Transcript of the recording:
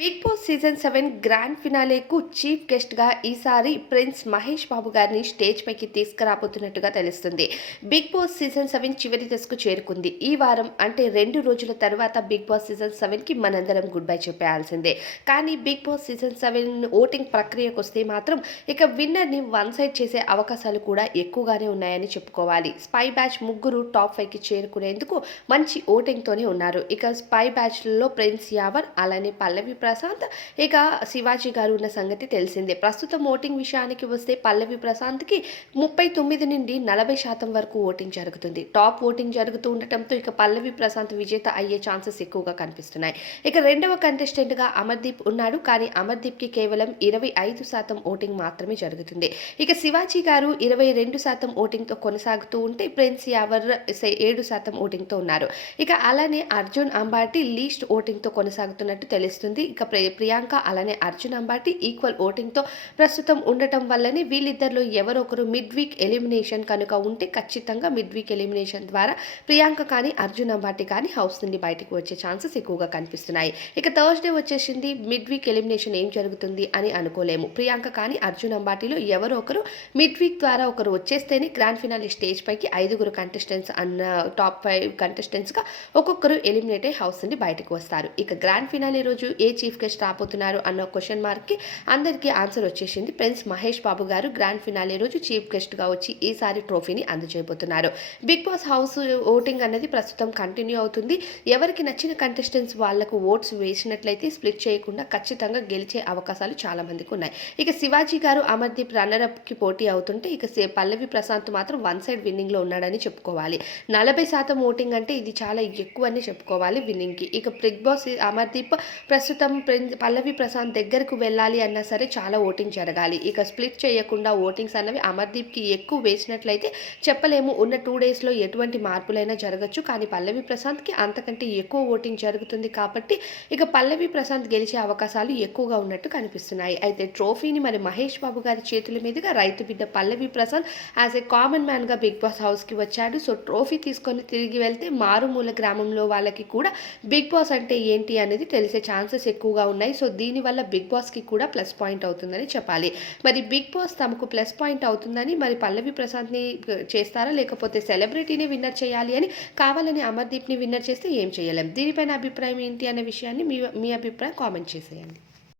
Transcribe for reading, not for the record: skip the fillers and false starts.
Big Boss season 7 grand ఫినాలేకు chief గెస్ట్‌గా ఈసారి ప్రిన్స్ మహేష్ బాబు గారిని స్టేజ్ పైకి తీసుకురాబోతున్నట్టుగా తెలుస్తుంది. బిగ్ బాస్ సీజన్ 7 చివరి దశకు చేరుకుంది. ఈ వారం అంటే 2 రోజుల తర్వాత బిగ్ బాస్ సీజన్ 7కి మనందరం గుడ్ బై చెప్పేయాల్సిందే. కానీ బిగ్ బాస్ సీజన్ 7 ఓటింగ్ ప్రక్రియకొస్తే మాత్రం ఇక విన్నర్‌ని వన్ సైడ్ చేసే అవకాశాలు కూడా ఎక్కువగానే ఉన్నాయని చెప్పుకోవాలి. స్పై బ్యాచ్ ముగ్గురు టాప్ 5కి చేరుకునేందుకు మంచి ఓటింగ్‌తోనే ఉన్నారు. ఇక స్పై బ్యాచ్‌లలో ప్రిన్స్ యావర్, అలానే పల్లవి ప్రశాంత్, ఇక శివాజీ గారు ఉన్న సంగతి తెలిసిందే. ప్రస్తుతం ఓటింగ్ విషయానికి వస్తే పల్లవి ప్రశాంత్‌కి 39 నుండి 40% వరకు ఓటింగ్ జరుగుతుంది. టాప్ ఓటింగ్ జరుగుతూ ఉండటంతో ఇక పల్లవి ప్రశాంత్ విజేత అయ్యే ఛాన్సెస్ ఎక్కువగా కనిపిస్తున్నాయి. ఇక రెండవ కంటెస్టెంట్‌గా అమర్‌దీప్ ఉన్నాడు. కానీ అమర్‌దీప్‌కి కేవలం 25% ఓటింగ్ మాత్రమే జరుగుతుంది. ఇక శివాజీ గారు 22% ఓటింగ్‌తో కొనసాగుతూ ఉంటే ప్రిన్స్ యావర్ 7% ఓటింగ్‌తో ఉన్నారు. ఇక అలానే అర్జున్ అంబాటి లీస్ట్ ఓటింగ్‌తో కొనసాగుతున్నట్టు తెలుస్తుంది. ఇక ప్రియాంక అలానే అర్జున్ అంబాటి ఈక్వల్ ఓటింగ్‌తో ప్రస్తుతం ఉండటం వల్లనే వీళ్ళిద్దరిలో ఎవరో ఒకరు మిడ్ వీక్ ఎలిమినేషన్ కనుక ఉంటే ఖచ్చితంగా మిడ్ వీక్ ఎలిమినేషన్ ద్వారా ప్రియాంక కానీ, అర్జున్ అంబాటి కానీ హౌస్ నుండి బయటకు వచ్చే ఛాన్సెస్ ఎక్కువగా కనిపిస్తున్నాయి. ఇక థర్స్‌డే వచ్చేసింది. మిడ్ వీక్ ఎలిమినేషన్ ఏం జరుగుతుంది అని అనుకోలేము. ప్రియాంక కానీ, అర్జున్ అంబాటిలో ఎవరో ఒకరు మిడ్ వీక్ ద్వారా ఒకరు వచ్చేస్తేనే గ్రాండ్ ఫినాలే స్టేజ్ పైకి 5 కంటెస్టెంట్స్ అన్న టాప్ 5 కంటెస్టెంట్స్‌గా ఒక్కొక్కరు ఎలిమినేట్ అయ్యి హౌస్ నుండి బయటకు వస్తారు. ఇక గ్రాండ్ ఫినాలే రోజు ఏ చీఫ్ గెస్ట్ రాబోతున్నారు అన్న క్వెషన్ మార్క్‌కి అందరికీ ఆన్సర్ వచ్చేసింది. ప్రిన్స్ మహేష్ బాబు గారు గ్రాండ్ ఫినాలే రోజు చీఫ్ గెస్ట్‌గా వచ్చి ఈసారి ట్రోఫీని అందజేయబోతున్నారు. బిగ్ బాస్ హౌస్ ఓటింగ్ అనేది ప్రస్తుతం కంటిన్యూ అవుతుంది. ఎవరికి నచ్చిన కంటెస్టెంట్స్ వాళ్లకు ఓట్స్ వేసినట్లయితే స్ప్లిట్ చేయకుండా ఖచ్చితంగా గెలిచే అవకాశాలు చాలా మందికి ఉన్నాయి. ఇక శివాజీ గారు అమర్‌దీప్ రన్నర్ అప్‌కి పోటీ అవుతుంటే ఇక పల్లవి ప్రశాంత్ మాత్రం వన్ సైడ్ విన్నింగ్‌లో ఉన్నాడని చెప్పుకోవాలి. 40% ఓటింగ్ అంటే ఇది చాలా ఎక్కువని చెప్పుకోవాలి విన్నింగ్‌కి. ఇక బిగ్ బాస్ అమర్‌దీప్ ప్రస్తుతం పల్లవి ప్రశాంత్ దగ్గరకు వెళ్ళాలి అన్నా సరే చాలా ఓటింగ్ జరగాలి. ఇక స్ప్లిట్ చేయకుండా ఓటింగ్స్ అన్నవి అమర్‌దీప్‌కి ఎక్కువ వేసినట్లయితే చెప్పలేము. ఉన్న 2 డేస్‌లో ఎటువంటి మార్పులైనా జరగొచ్చు. కానీ పల్లవి ప్రశాంత్‌కి అంతకంటే ఎక్కువ ఓటింగ్ జరుగుతుంది కాబట్టి ఇక పల్లవి ప్రశాంత్ గెలిచే అవకాశాలు ఎక్కువగా ఉన్నట్టు కనిపిస్తున్నాయి. అయితే ట్రోఫీని మరి మహేష్ బాబు గారి చేతుల మీదుగా రైతు బిడ్డ Pallavi Prashanth as a common మ్యాన్‌గా బిగ్ బాస్ హౌస్‌కి వచ్చాడు. సో ట్రోఫీ తీసుకొని తిరిగి వెళ్తే మారుమూల గ్రామంలో వాళ్ళకి కూడా బిగ్ బాస్ అంటే ఏంటి అనేది తెలిసే ఛాన్సెస్ ఎక్కువగా ఉన్నాయి. సో దీనివల్ల బిగ్ బాస్‌కి కూడా ప్లస్ పాయింట్ అవుతుందని చెప్పాలి. మరి బిగ్ బాస్ తమకు ప్లస్ పాయింట్ అవుతుందని మరి పల్లవి ప్రశాంత్‌ని చేస్తారా? లేకపోతే సెలబ్రిటీని విన్నర్ చేయాలి అని కావాలని అమర్‌దీప్‌ని విన్నర్ చేస్తే ఏం చేయలేం. దీనిపైన అభిప్రాయం ఏంటి అనే విషయాన్ని మీ మీ అభిప్రాయం కామెంట్ చేసేయండి.